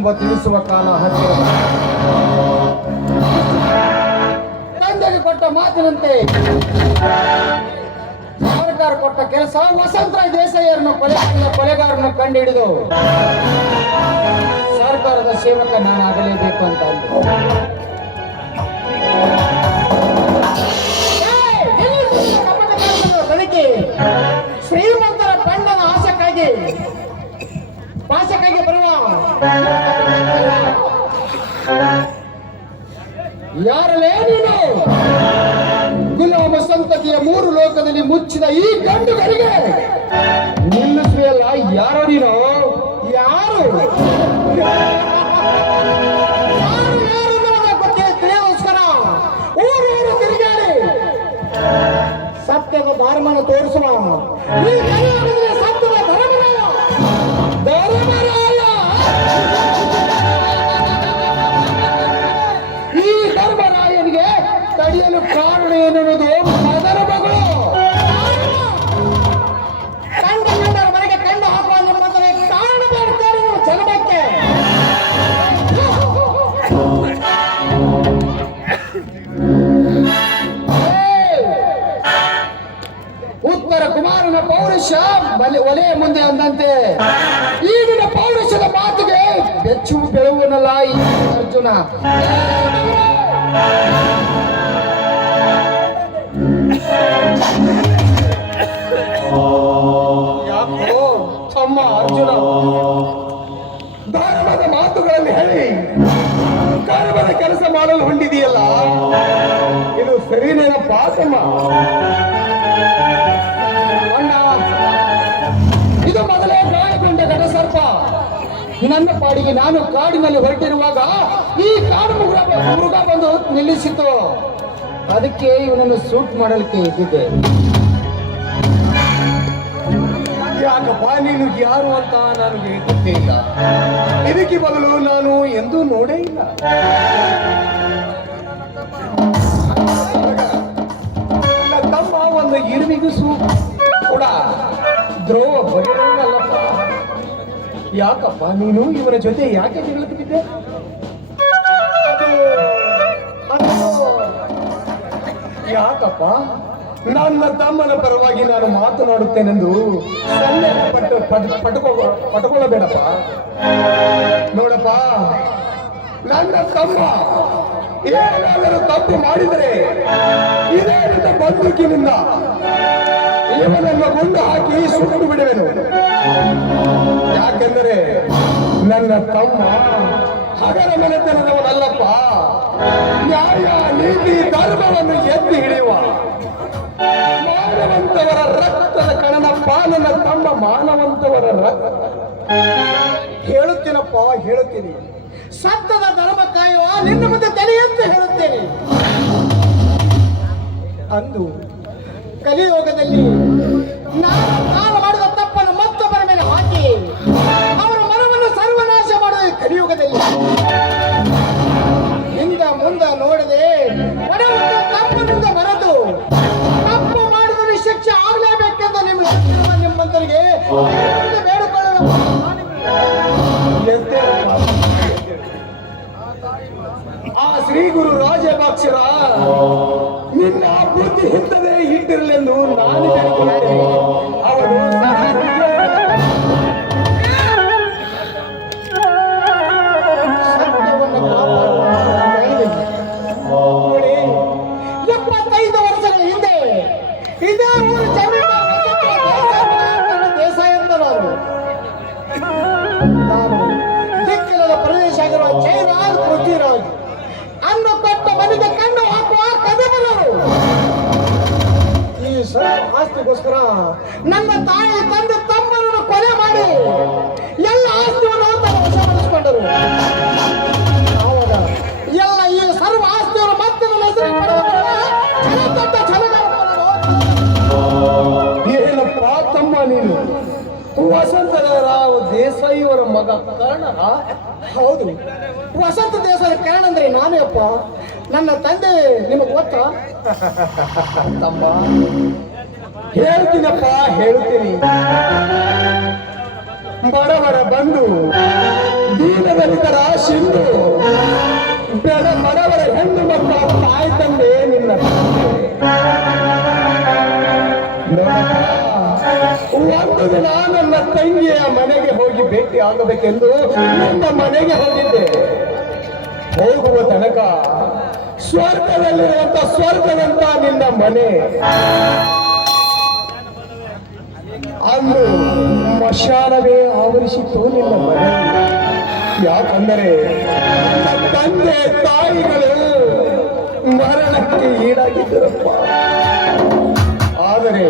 ಎಂಬ ತಿಳಿಸುವ ಕಾಲ ಹತ್ತಿರ. ತಂದೆಗೆ ಕೊಟ್ಟ ಮಾತಿನಂತೆ ಸರ್ಕಾರ ಕೊಟ್ಟ ಕೆಲಸ ವಸಂತರಾಯ್ ದೇಸಾಯಿಯರನ್ನು ಕೊಲೆಗಾರನ್ನು ಕಂಡುಹಿಡಿದು ಸರ್ಕಾರದ ಸೇವಕ ನಾನು ಆಗಲೇಬೇಕು ಅಂತ ಬದುಕಿ ಶ್ರೀಮಂತರ ಪಂಡನ ಪಾಶಕ್ಕಾಗಿ ಬರುವ ಯಾರಲ್ಲೇ ನೀನು ಗುಲಾಮ ಸಂತತಿಯ 3 ಲೋಕದಲ್ಲಿ ಮುಚ್ಚಿದ ಈ ಗಂಡುಗಳಿಗೆ ನಿಲ್ಲಿಸುವೆಯಲ್ಲ? ಯಾರೋ ನೀನು? ಯಾರು ತಿಳಿಯೋಸ್ಕರ ಊರೂರು ತಿರುಗಾಡಿ ಸತ್ಯದ ಧರ್ಮನ ತೋರಿಸುವ ಸತ್ಯದ ಧರ್ಮರಾಯ ಈ ಧರ್ಮರಾಯನಿಗೆ ತಡೆಯಲು ಕಾರಣ ಏನೆನ್ನುವುದು ಮದರ ಮಗಳು. ಕಂಡರ ಮನೆಗೆ ಕಂಡು ಹಾಕುವ ನಿಮ್ಮಂದರೆ ಕಾರಣ ಮಾಡುತ್ತಾರೆ ಜನ್ಮಕ್ಕೆ. ಉತ್ತರ ಕುಮಾರನ ಪೌರುಷ ಒಲೆಯ ಮುಂದೆ ಅಂದಂತೆ ಈಗಿನ ಪೌರುಷದ ಮಾತಿಗೆ ಬೆಚ್ಚು ಬೆಳುವನಲ್ಲ ಈ ಅರ್ಜುನ. ಯಾಕೋ ತಮ್ಮ ಅರ್ಜುನ ಧರ್ಮದ ಮಾತುಗಳಲ್ಲಿ ಹೇಳಿ ಕರ್ಮದ ಕೆಲಸ ಮಾಡಲು ಹೊಂದಿದೆಯಲ್ಲ, ಇದು ಸರಿನೇನಪ್ಪ ತಮ್ಮ? ಅಣ್ಣ, ಇದು ಮೊದಲೇ ಗಾಯಗೊಂಡ ಘಟಸರ್ಪ. ನನ್ನ ಪಾಡಿಗೆ ನಾನು ಕಾಡಿನಲ್ಲಿ ಹೊರಟಿರುವಾಗ ಈ ಕಾಡು ಮೃಗ ಬಂದು ನಿಲ್ಲಿಸಿತು. ಅದಕ್ಕೆ ಇವನನ್ನು ಸೂಟ್ ಮಾಡಲಿಕ್ಕೆ ಇದ್ದಿದ್ದೆ. ಯಾಕಪ್ಪ ನೀನು ಯಾರು ಅಂತ ನನಗೆ ಗೊತ್ತೇ ಇಲ್ಲ. ಇದಕ್ಕೆ ಬದಲು ನಾನು ಎಂದೂ ನೋಡೇ ಇಲ್ಲ. ನನ್ನ ತಮ್ಮ ಒಂದು ಇರುವಿಗೂ ಕೂಡ ದ್ರೋಹ ಬಗೆರಲ್ಲಪ್ಪ. ಯಾಕಪ್ಪ ನೀನು ಇವರ ಜೊತೆ ಯಾಕೆ ಜಗಳತ್ತಿದ್ದೆ? ಯಾಕಪ್ಪ ನನ್ನ ತಮ್ಮನ ಪರವಾಗಿ ನಾನು ಮಾತನಾಡುತ್ತೇನೆಂದು ಪಟ್ಟುಕೊಳ್ಳಬೇಡಪ್ಪ. ನೋಡಪ್ಪ, ನನ್ನ ತಮ್ಮ ಏನಾದರೂ ತಪ್ಪು ಮಾಡಿದರೆ ಇದೇ ರೀತಿ ಬಂದೂಕಿನಿಂದ ಇವನನ್ನು ಗುಂಡು ಹಾಕಿ ಸುಟ್ಟು ಬಿಡುವೆನು. ಯಾಕೆಂದರೆ ನನ್ನ ತಮ್ಮ ಹಗರ ಮನೆತನದವನಲ್ಲಪ್ಪ. ನ್ಯಾಯ, ನೀತಿ, ಧರ್ಮವನ್ನು ಎತ್ತಿ ಹಿಡಿಯುವ ಮಾನವಂತವರ ರಕ್ತದ ಕಣನಪ್ಪ ನನ್ನ ತಮ್ಮ. ಮಾನವಂತವರ ರಕ್ತ ಹೇಳುತ್ತೇನಪ್ಪ, ಹೇಳುತ್ತೀನಿ. ಸತ್ಯದ ಧರ್ಮ ಕಾಯುವ ನಿನ್ನ ಮುಂದೆ ತಲೆಯಂತ ಹೇಳುತ್ತೇನೆ. ಅಂದು ಕಲಿಯುಗದಲ್ಲಿ ನಾನು ಮಾಡಿದ ತಪ್ಪನ್ನು ಮತ್ತೊಬ್ಬರ ಮೇಲೆ ಹಾಕಿ ಅವರ ಮನವನ್ನು ಸರ್ವನಾಶ ಮಾಡುವ ಕಲಿಯುಗದಲ್ಲಿ ಹಿಂದ ಮುಂದೆ ನೋಡದೆ ತಪ್ಪನಿಂದ ಬರದು ತಪ್ಪು ಮಾಡಿದರೆ ಶಿಕ್ಷೆ ಆಗಲೇಬೇಕೆಂದು ನಿಮ್ಮಂತರಿಗೆ ಬೇಡಿಕೊಳ್ಳಬೇಕು. ಆ ಶ್ರೀ ಗುರು ರಾಜಭಾಕ್ಷರ ನಿನ್ನ ಬುದ್ಧಿ ಹಿಂದದೇ ಇಟ್ಟಿರಲೆಂದು ನಾನು ಬೇಡಿಕೊಳ್ಳುತ್ತೇನೆ. ಅವನು ನೋಡಿ, 75 ವರ್ಷಗಳ ಹಿಂದೆ ಇದೇ ಊರು ಜಮೀನು ದೇಸಾಯಿ ಅಂತ ನಾನು ದಿಕ್ಕಿಲ್ಲದ ಪ್ರದೇಶ ಆಗಿರುವ ಜಯರಾಜ್ ಪೃಥ್ವಿರಾಜ್ ಅನ್ನ ಕೊಟ್ಟ ಮನೆಗೆ ಕಣ್ಣು ಹಾಕುವ ಕದಬಲರು. ಈ ಸ್ವಲ್ಪ ಆಸ್ತಿಗೋಸ್ಕರ ನನ್ನ ತಾಯಿ ತಂದೆ ತಮ್ಮನನ್ನು ಕೊಲೆ ಮಾಡಿ ಎಲ್ಲ ಆಸ್ತಿಯನ್ನು ವಶಪಡಿಸಿಕೊಂಡರು. ಆವಾಗ ಎಲ್ಲ ಈ ಸರ್ವ ಆಸ್ತಿಯನ್ನು ಮತ್ತೆ ನನ್ನ ಹೆಸರು ಏನಪ್ಪ ತಮ್ಮ ನೀನು ವಸಂತರಾವ್ ದೇಸಾಯಿಯವರ ಮಗ ಕರ್ಣ? ಹೌದು, ವಸಂತ ದೇಸಾಯಿ ಕರ್ಣ ಅಂದ್ರೆ ನಾನೇ ಅಪ್ಪ. ನನ್ನ ತಂದೆ ನಿಮಗೆ ಗೊತ್ತಾ? ತಮ್ಮ ಹೇಳ್ತೀನಪ್ಪ, ಹೇಳ್ತೀನಿ. ಬಡವರ ಬಂಧು, ದೀನದಲಿತರ ಸಿಂಧು, ಬಡವರ ಹೆಣ್ಣು ಮಕ್ಕಳ ತಾಯಿ ತಂದೆ ನಿನ್ನ ತಂದೆ. ಒಂದು ದಿನ ನನ್ನ ತಂಗಿಯ ಮನೆಗೆ ಹೋಗಿ ಭೇಟಿ ಆಗಬೇಕೆಂದು ನನ್ನ ಮನೆಗೆ ಹೋಗಿದ್ದೆ. ಹೋಗುವ ತನಕ ಸ್ವರ್ಗದಲ್ಲಿರುವಂತ ಸ್ವರ್ಗದಂತ ನಿನ್ನ ಮನೆ ಅಂದು ಮಶಾನವೇ ಆವರಿಸಿತು ನಿನ್ನ ಮನೆ. ಯಾಕಂದರೆ ನನ್ನ ತಂದೆ ತಾಯಿಗಳು ಮರಣಕ್ಕೆ ಈಡಾಗಿದ್ದರಪ್ಪ. ಆದರೆ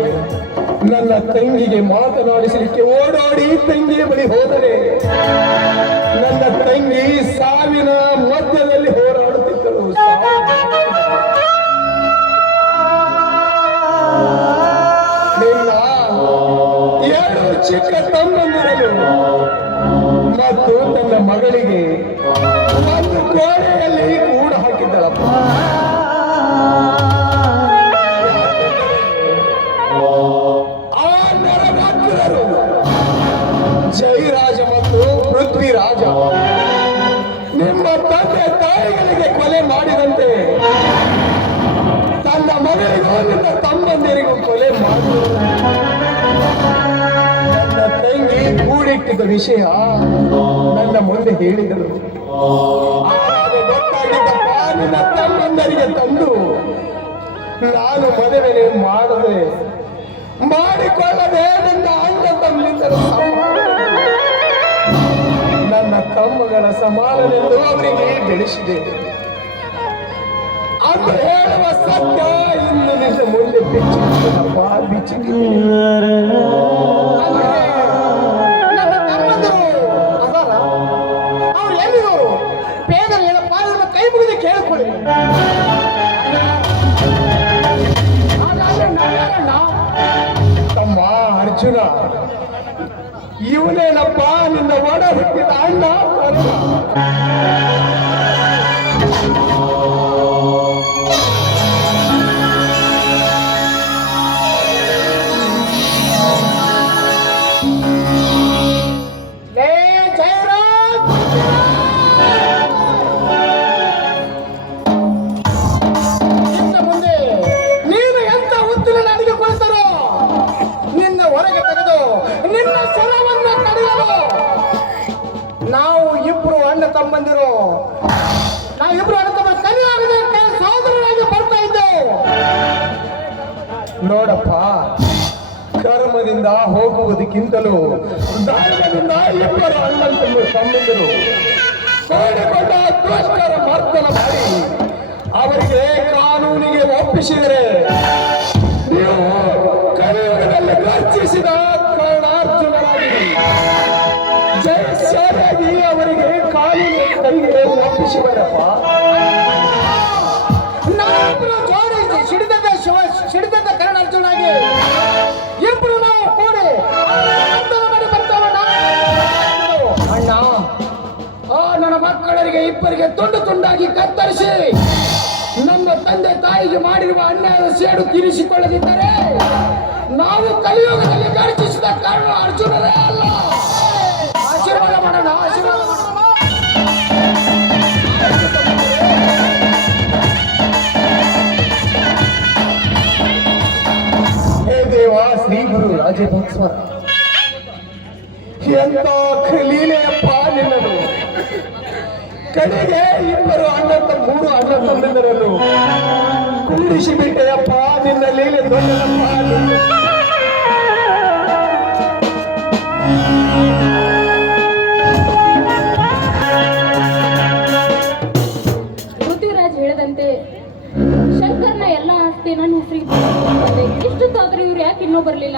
ನನ್ನ ತಂಗಿಗೆ ಮಾತನಾಡಿಸಲಿಕ್ಕೆ ಓಡಾಡಿ ತಂಗಿಯ ಬಳಿ ಹೋದರೆ ನನ್ನ ತಂಗಿ ಸಾವಿನ ಮಧ್ಯದಲ್ಲಿ ಹೋರಾಡುತ್ತಿದ್ದಳು. ನಿನ್ನ 7 ಚಿಕ್ಕ ತಮ್ಮಂದಿರಲು ಮತ್ತು ತನ್ನ ಮಗಳಿಗೆ ಒಂದು ಕೋಣೆಯಲ್ಲಿ ಕೂಡ ಹಾಕಿದ್ದಳಪ್ಪ. ಜಯರಾಜ ಮತ್ತು ಪೃಥ್ವಿರಾಜ ನಿಮ್ಮ ತಂದೆ ತಾಯಿಗಳಿಗೆ ಕೊಲೆ ಮಾಡಿದಂತೆ ತನ್ನ ಮಗಳಿಗೂ ನಿನ್ನ ತಮ್ಮಂದಿರಿಗೂ ಕೊಲೆ ಮಾಡಿ ನನ್ನ ತಂಗಿ ಕೂಡಿಟ್ಟಿದ್ದ ವಿಷಯ ನನ್ನ ಮುಂದೆ ಹೇಳಿದರು. ಗೊತ್ತಾಗಿದ್ದಪ್ಪ, ನಿನ್ನ ತಮ್ಮಂದರಿಗೆ ತಂದು ನಾನು ಮದುವೆ ಮಾಡಿಕೊಳ್ಳದೆ ನನ್ನ ಅಣ್ಣ ತಮ್ಮಂದಿರ ನನ್ನ ತಮ್ಮಗಳ ಸಮಾನನೆಂದು ಅವರಿಗೆ ಬೆಳೆಸಿದೆ. ಅದು ಹೇಳುವ ಸತ್ಯ ಇನ್ನು ನಿನ್ನ ಮುಂದೆ ಬಿಚ್ಚಿದ್ದಪ್ಪ, ಬಿಚ್ಚಿದ್ದರೆ ನನ್ನ ತಮ್ಮಂದರು ಅದರ ಅವ್ರು ಎಲ್ಲಿರೋರು? ಬೇಗ ಏನಪ್ಪ ನನ್ನ ಕೈ ಮುಗಿದು ಕೇಳಿಕೊಳ್ಳಿ. ತಮ್ಮ ಅರ್ಜುನ, ಇವನೇನಪ್ಪ ನಿನ್ನ ಒಡ ಹುಟ್ಟಿದ ಅಣ್ಣ ಕರ್ಣ. ತಮ್ಮಂದಿರು ನಾವಿಬ್ರು ಅಣ್ಣ ತಮ್ಮ ಕಲಿಯಾಗದಕ್ಕೆ ಸಹೋದರರಾಗಿ ಬರ್ತಾ ಇದ್ದೆವು. ನೋಡಪ್ಪ, ಕರ್ಮದಿಂದ ಹೋಗುವುದಕ್ಕಿಂತಲೂ ಧರ್ಮದಿಂದ ಇಬ್ಬರು ಅಣ್ಣ ತಮ್ಮಂದಿರು ಕೋಡಿಕೊಂಡ ದುಷ್ಕರ ಮರ್ತನ ಮಾಡಿ ಅವರಿಗೆ ಕಾನೂನಿಗೆ ಒಪ್ಪಿಸಿದರೆ ನೀವು ಕಲಿಯುಗದಲ್ಲಿ ಗರ್ಜಿಸಿದ ಕರ್ಣಾರ್ಜುನರಾಗಿ ಜಯಶಾಲಿಯಾಗಿ ಅವರಿಗೆ ಕಾನೂನು ಕೈಗೆ ಒಪ್ಪಿಸುವರಪ್ಪ. ನಾವಿಬ್ರು ಜೋಡಿ ಸಿಡಿದ ಕರ್ಣಾರ್ಜುನಾಗಿ ಇಬ್ರು ನಾವು ಕೂಡಿ ಮಾಡಿ ಬರ್ತೇವೆ. ಅಣ್ಣ, ನನ್ನ ಮಕ್ಕಳರಿಗೆ ಇಬ್ಬರಿಗೆ ತುಂಡಾಗಿ ಕತ್ತರಿಸಿ ನಮ್ಮ ತಂದೆ ತಾಯಿಗೆ ಮಾಡಿರುವ ಅನ್ಯಾಯದ ಸೇಡು ತೀರಿಸಿಕೊಳ್ಳದಿದ್ದರೆ ನಾವು ಕಲಿಯುಗದಲ್ಲಿ ಗರ್ಜಿಸಿದ ಕಾರಣ ಅರ್ಜುನರೇ ಅಲ್ಲ. ಆಶೀರ್ವಾದ ಮಾಡೋಣ, ಆಶೀರ್ವಾದ ಮಾಡೋಣ. ಹೇ ದೇವ ಶ್ರೀ ಗುರು ರಾಜಭಕ್ಸ್ವರ, ಎಂತ ಲೀಲೆಯಪ್ಪ ನಿನ್ನದು. ಕಡೆಗೆ ಮೂರು ಅಣ್ಣ ತಮ್ಮಿಂದರನ್ನು ಕೂಡಿಸಿ ಬಿಟ್ಟೆಯಪ್ಪ. ನಿನ್ನ ಲೀಲೆ ದೊಡ್ಡದಪ್ಪ. ಪೃಥ್ವಿರಾಜ್ ಹೇಳದಂತೆ ಶಂಕರ್ನ ಎಲ್ಲ ಆಸ್ತಿ ನನ್ನ ಹೆಸರಿಗೆ ಇಷ್ಟೊತ್ತಾದ್ರೂ ಇವ್ರು ಯಾಕೆ ಇನ್ನೂ ಬರಲಿಲ್ಲ?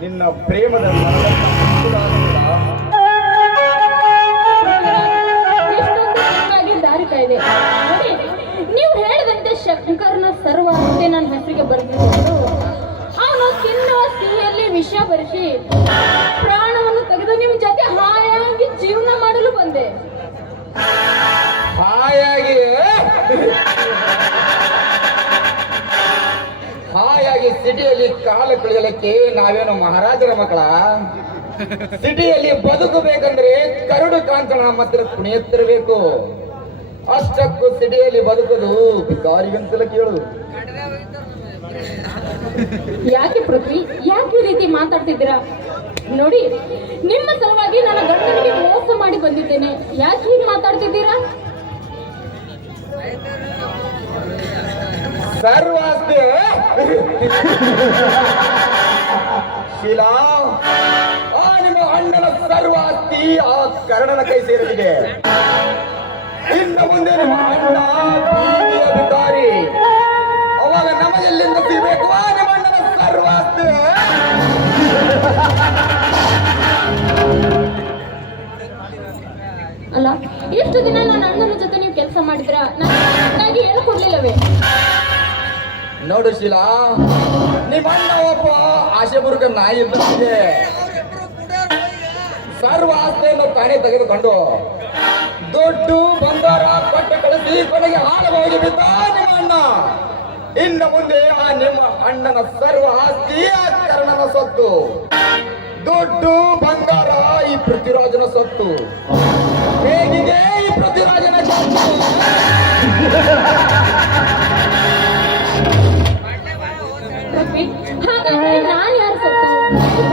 ನಿನ್ನ ಪ್ರೇಮದ ಇದೆ. ನೋಡಿ, ನೀವು ಹೇಳಿದಂತೆ ಶಂಕರ್ನ ಸರ್ವ ಆಸ್ತಿ ನನ್ನ ಹೆಸರಿಗೆ ಬರೆದಿದ್ದು ಅವನು ತಿನ್ನುವ ಸಿಹಿಯಲ್ಲಿ ವಿಷ ಬರೆಸಿ ಪ್ರಾಣವನ್ನು ತೆಗೆದು ನಿಮ್ಮ ಜೊತೆ ಹಾಯಾಗಿ ಜೀವನ ಮಾಡಲು ಬಂದೆ. ಹಾಯಾಗಿ ಸಿಟಿಯಲ್ಲಿ ಕಾಲ ಕಳೆಯಲಿಕ್ಕೆ ನಾವೇನು ಮಹಾರಾಜರ ಮಕ್ಕಳ? ಸಿಟಿಯಲ್ಲಿ ಬದುಕಬೇಕಂದ್ರೆ ಕರಡು ಕಾಂಚನ ಮಾತ್ರ ಕುಣಿಯುತ್ತಿರಬೇಕು. ಅಷ್ಟಕ್ಕೂ ಸಿಟಿಯಲ್ಲಿ ಬದುಕುದು ಭಿಕಾರಿಗಂತಲ ಕೇಳು. ಯಾಕೆ ಪೃಥ್ವಿ, ಯಾಕೆ ಈ ರೀತಿ ಮಾತಾಡ್ತಿದ್ದೀರಾ? ನೋಡಿ, ನಿಮ್ಮ ಸಲುವಾಗಿ ನನ್ನ ಗಂಡನಿಗೆ ಮೋಸ ಮಾಡಿ ಬಂದಿದ್ದೇನೆ. ಯಾಕೆ ಹೀಗೆ ಮಾತಾಡ್ತಿದ್ದೀರಾ? ಸರ್ವಾಸ್ತಿ ಶೀಲಾ, ಆ ನಿಮ್ಮ ಅಣ್ಣನ ಸರ್ವಾಸ್ತಿ ಆ ಕರ್ಣನ ಕೈ ಸೇರಲಿದೆ. ಇನ್ನು ಮುಂದೆ ನಿಮ್ಮ ಅಣ್ಣ ಬೀದಿಯ ಭಿಕಾರಿ. ಅವಾಗ ನಮಗೆಲ್ಲಿಂದ ಸಿಗಬೇಕು ಆ ನಿಮ್ಮ ಅಣ್ಣನ ಸರ್ವಾಸ್ತಿ? ಅಲ್ಲ, ಎಷ್ಟು ದಿನ ನನ್ನ ಅಣ್ಣನ ಜೊತೆ ನೀವು ಕೆಲಸ ಮಾಡಿದ್ರ, ನನಗೆ ಹೇಳ್ಕೊಡ್ಲಿಲ್ಲವೇ? ನೋಡು ಶೀಲಾ, ನಿಮ್ಮ ಅಣ್ಣ ಒಬ್ಬ ಆಶೆ ಬುರುಕ ನಾಯಿ ಇದ್ದಂತೆ. ಸರ್ವ ಆಸ್ತಿಯನ್ನು ತಾನೇ ತೆಗೆದುಕೊಂಡು ದುಡ್ಡು ಬಂಗಾರ ಕೊಟ್ಟು ಕಳಿಸಿ ಕೊನೆಗೆ ಹಾಳವಾಗಿ ಬಿದ್ದ ನಿಮ್ಮ ಅಣ್ಣ. ಇನ್ನು ಮುಂದೆ ಆ ನಿಮ್ಮ ಅಣ್ಣನ ಸರ್ವ ಆಸ್ತಿ ಆ ಕರ್ಣನ ಸೊತ್ತು, ದುಡ್ಡು ಬಂಗಾರ ಈ ಪೃಥ್ವಿರಾಜನ ಸೊತ್ತು. ಹೇಗಿದೆ ಈ ಪೃಥ್ವಿರಾಜನ ಸೊತ್ತು? ಹಾಗಾದ್ರೆ ನಾನು ಯಾರು ಸೊತ್ತು?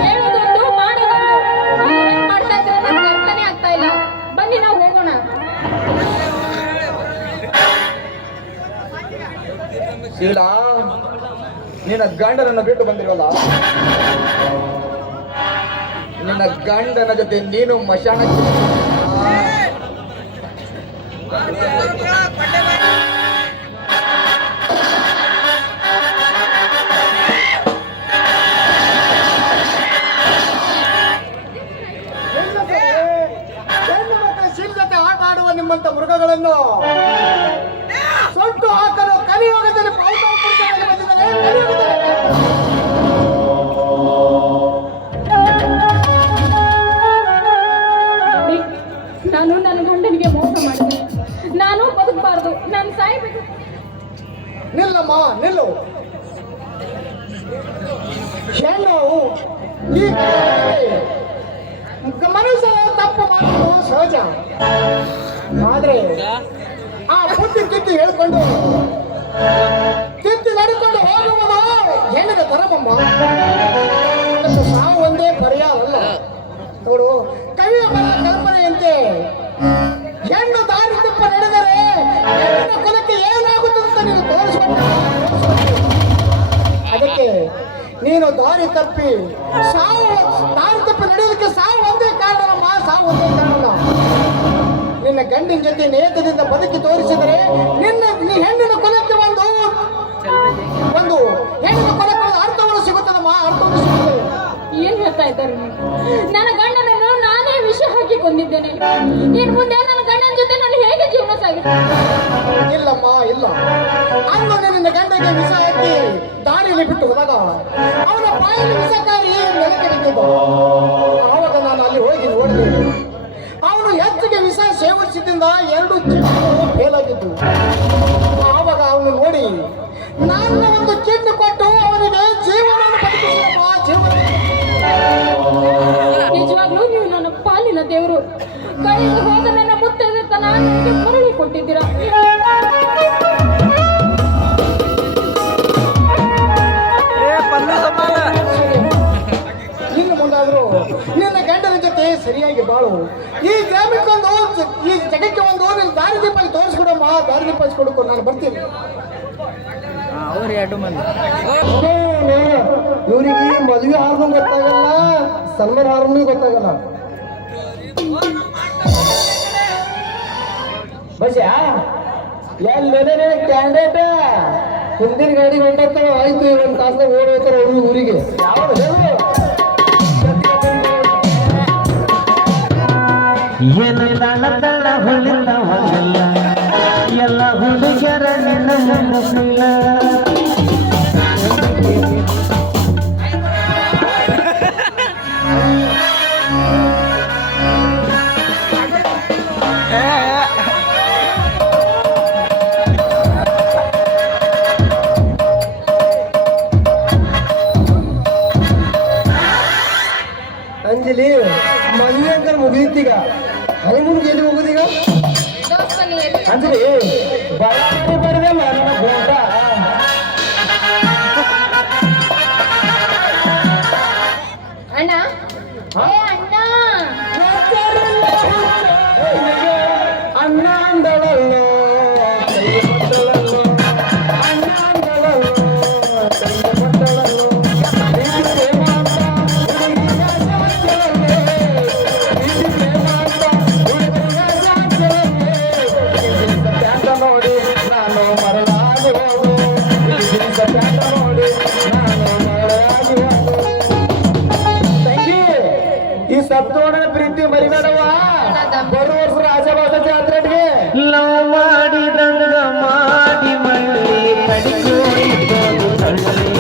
ಹೇಳೋದೊಂದು ಮಾಡೋದೊಂದು. ಏನ್ ಮಾಡ್ತಾ ಇದ್ರೆ ನನಗೆ ಅರ್ಥನೇ ಆಗ್ತಾ ಇಲ್ಲ. ಬನ್ನಿ ನಾವು ಹೋಗೋಣ. ಶೀಲಾ, ನಿನ್ನ ಗಂಡನನ್ನು ಬಿಟ್ಟು ಬಂದಿರೋಲ್ಲ. ನಿನ್ನ ಗಂಡನ ಜೊತೆ ನೀನು ಮಶಾಣಕ್ಕೆ ಶೀಲತೆ ಆಟ ಆಡುವ ನಿಮ್ಮಂತ ಮೃಗಗಳನ್ನು ಸೊಟ್ಟು ಹಾಕಲು ಕಲಿಯುಗದಲ್ಲಿ ನಾನು ನನ್ನ ಗಂಡನಿಗೆ ಮೋಸ ಮಾಡಿದೆ. ನಾನು ಬದುಕಬಾರ್ದು, ನಾನು ಸಾಯ್ಬೇಕು. ನಿಲ್ಲಮ್ಮ, ನಿಲ್ಲು. ಹೆಣ್ಣು ಈ ಮನುಷ್ಯ ತಪ್ಪು ಮಾಡೋದು ಸಹಜ. ಆದ್ರೆ ಆ ಬುದ್ಧಿ ಕಿತ್ತಿ ಹೇಳ್ಕೊಂಡು ತಿದ್ದಿ ನಡ್ಕೊಂಡು ಹೋಗುವುದು ಹೆಣ್ಣಿನ ಧರ್ಮಮ್ಮ. ಅದಕ್ಕೆ ಸಾವು ಒಂದೇ ಪರಿಹಾರ ಅಲ್ಲ. ನೋಡು, ಕವಿಯ ಬರೆದ ಕಲ್ಪನೆಯಂತೆ ಹೆಣ್ಣು ದಾರಿ ತಪ್ಪ ನಡೆದರೆ ಹೆಣ್ಣಿನ ಕುಲಕ್ಕೆ ಏನಾಗುತ್ತದೆ ಅಂತ ನೀನು ತೋರಿಸ್ಕೊಂಡು ಅದಕ್ಕೆ ನೀನು ದಾರಿ ತಪ್ಪಿ ನಡೆಯೋದಕ್ಕೆ ಸಾವು ಒಂದೇ ಕಾರಣಮ್ಮ. ಸಾವು ಒಂದೇ ಕಾರಣ. ನಿನ್ನ ಗಂಡಿನ ಜೊತೆ ನೇತದಿಂದ ಬದುಕಿ ತೋರಿಸಿದರೆ ನೀ ಹೆಣ್ಣಿನ ಕುಲಕ್ಕೆ ಒಂದು ಹೆಣ್ಣಿನ ಕುಲಕ್ಕೆ ಒಂದು ಅರ್ಥವನ್ನು ಸಿಗುತ್ತದಮ್ಮ, ಅರ್ಥವನ್ನು ಸಿಗುತ್ತದೆ. ಏನ್ ಹೇಳ್ತಾ ಇದ್ದಾರೆ ನೀವು? ನನ್ನ ಗಂಡನನ್ನು ನಾನೇ ವಿಷ ಹಾಕಿ ಕೊಂದಿದ್ದೇನೆ. ಇನ್ ಮುಂದೆ ನನ್ನ ಗಂಡನ ಜೊತೆ ನಾನು ಹೇಗೆ ಜೀವನ ಸಾಗಿಸ್ತೇನೆ? ಇಲ್ಲಮ್ಮ, ಇಲ್ಲ. ಅಂದು ನಿನ್ನ ಗಂಡಗೆ ವಿಷ ಹಾಕಿ ದಾರಿಯಲ್ಲಿ ಬಿಟ್ಟು ಹೋದಾಗ ಅವನ ಬಾಯಲ್ಲಿ ವಿಷಕಾರಿ ನೆಲಕ್ಕೆ ಬಿದ್ದಿದ್ದ. ಆವಾಗ ನಾನು ಅಲ್ಲಿ ಹೋಗಿ ನೋಡಿದೆ. ಅವನು ಹೆಚ್ಚಿಗೆ ವಿಷ ಸೇವಿಸಿದ್ರಿಂದ 2 ಚಿಣ್ಣು ಫೇಲ್ ಆಗಿದ್ದು. ಆವಾಗ ಅವನು ನೋಡಿ ನನ್ನ ಒಂದು ಚಿಣ್ಣು ಕೊಟ್ಟು ಅವನಿಗೆ ಜೀವನವನ್ನು ಬದುಕಿಸಿದಮ್ಮ, ಜೀವನ. ನಿಜವಾಗ್ಲೂ ನೀವು ನನ್ನ ಪಾಲಿನ ದೇವರು. ಕಳೆದು ಹೋದ ನನ್ನ ಮುತ್ತೈದೆ ತನ ನನಗೆ ಮರಳಿ ಕೊಟ್ಟಿದ್ದೀರಾ. ಇನ್ನು ಮುಂದಾದ್ರೂ ನಿನ್ನ ಗಂಡನ ಜೊತೆ ಸರಿಯಾಗಿ ಬಾಳು. ಈ ಗ್ರಾಮಕ್ಕೊಂದು, ಈ ಜಗಕ್ಕೆ ಒಂದು ನಿನ್ನ ದಾರಿ ದೀಪ ತೋರಿಸ್ಕೊಡಮ್ಮ, ದಾರಿ ದೀಪ ಕೊಡಕ್ಕೂ ನಾನು ಬರ್ತೀನಿ. ಇವರಿಗೆ ಮದುವೆ ಹಾರ್ನು ಗೊತ್ತಾಗಲ್ಲ, ಸಲ್ಮಾನ್ ಹಾರ್ನು ಗೊತ್ತಾಗಲ್ಲ. ಬಸ್ಯಾ ಎಲ್ಲೇ ಕ್ಯಾಂಡಿಡೇಟ್ ಹಿಂದಿನ ಗಾಡಿ ಹೊಂಟಾಗ್ತಾವ. ಆಯ್ತು, ಒಂದು ತಾಸ್ನಾಗ ಓಡಿ ಹೋಗ್ತಾರೆ ಅವ್ರಿಗೆ ಊರಿಗೆ. ಏನು ಹೊಲಿಲ್ಲ ಅಂಜಲಿ ಮದುವೆ ಅಂತ ಮುಗಿದೀಗ ಹನಿಮೂನ್ಗೆ ಎಲ್ಲಿ ಹೋಗುದೀಗ ಅಂಜಲಿ ಬಳ್ಳಾರಿ ಬರದಲ್ಲ ನನ್ನ ಗೋಟ ಅಣ್ಣ ಏ ಅಣ್ಣ ಅಣ್ಣ ಅಂದಳಲ್ಲೋ ಕೈ ಕೊಟ್ಟಳಲ್ಲೋ ಅಣ್ಣ ಅಂದಳಲ್ಲೋ ಕೈ ಕೊಟ್ಟಳಲ್ಲೋ ನೋಡಿ ನಾನು ಮರಳಾಗಿ ಹೋಗು ನೋಡಿ ನಾನು ಮರಳಾಗಿ ಹೋಗು ಈ ಸತ್ತೋಣ ಪ್ರೀತಿ ಮರಿಬೇಡವ ಬರುವ ವರ್ಷ ರಾಜಭಾಷ ಜಾತ್ರೆಗೆ ಲವ್ ಮಾಡಿದಂಗ ಮಾಡಿ ಮಳ್ಳಿ ಕಡಿಕೋಡಿಕೊಂಡು ತಳ್ಳಿ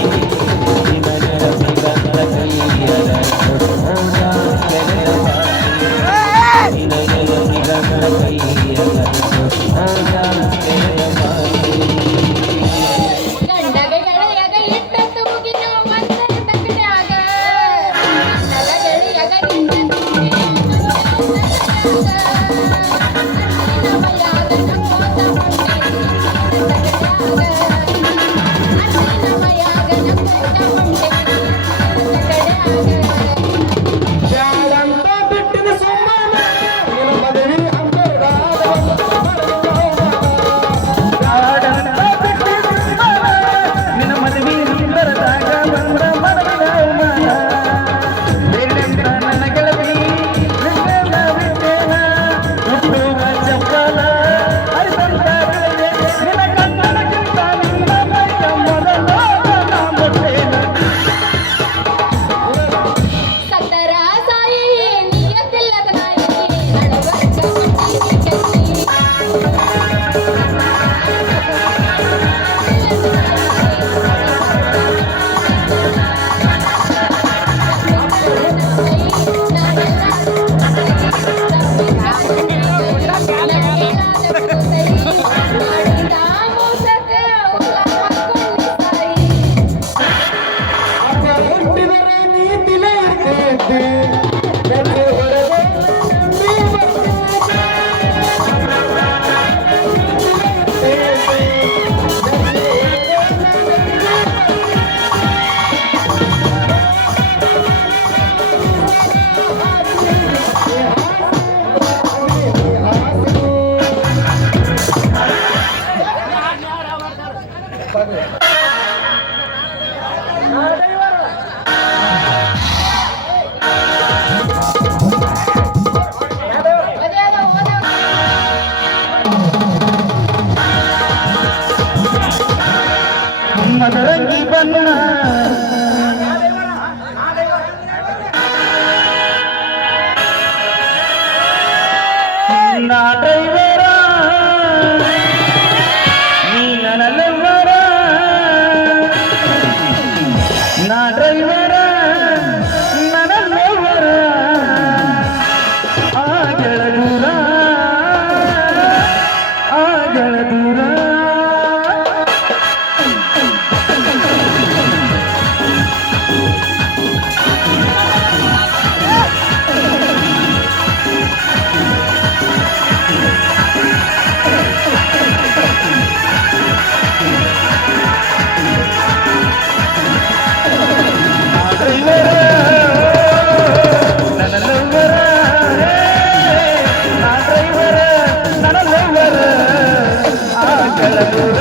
ನಿನಗರ ಸಿಗಂಗ ಕೈಯರ ನಿನಗರ ಸಿಗಂಗ ಕೈಯರ ಗಂಡಗೆ ಗೆಳೆಯಗ ಇಟ್ಟ ತೂಗಿನ ಒಂದರ ತಕ್ಕಡ್ಯಾಗ ಗಂಡಗ ಗೆಳೆಯಗ ನಿನ್ನ ಜಾಡಂತ ಬಿಟ್ಟಿನ ಸುಮ್ಮನೆ ನಿನ್ನ ಮದುವೆ ಅಂತರ್ಗಾದ ಕಾಡಂತ ಬಿಟ್ಟಿದ್ದ ನಿನ್ನ ಮದುವೆ ನಂಬರದಾಗ ಬಂದ ಮನವಿನ ಅವಮಾನ ಬೇರೆಂತ ನನ್ನ ಗೆಳತಿ ನಿನ್ನೆಲ್ಲ ಬಿಟ್ಟೇನ ಹುಟ್ಟುವ ಚಪ್ಪಲ ಅರಿತಂತ ನಿನ್ನ ಕನ್ನಡಕ್ಕಿಂತ ನಿನ್ನ ಮೈಯ ಮೊದಲು ನಾ ಮುಟ್ಟೇನ ಸತ್ತರ ಸಾಯಿ ನಿಯತ್ತಿಲ್ಲದ ನಾಯಿ ನಡವರ್ಗ ಮಟ್ಟಿಗೆ ಹುಟ್ಟಿದರೆ ನೀತಿಲೇ ಇರ್ತೈತಿ ಗಂಟೆ ಹೊಡೆದ ನೀ ಮದರಂಗಿ ಬಣ್ಣ ನಾ ಡ್ರೈವರ ನೀ ನನ್ನ ಲವ್ವರ ನಾ ಡ್ರೈವರ ನನ್ನ ಲವ್ವರ ಆಗಳ ದೂರ ಆಗಳ ದೂರ ಡ್ರೈವರ ನನ್ನ ಲವ್ವರ ಆಗಳ ದೂರ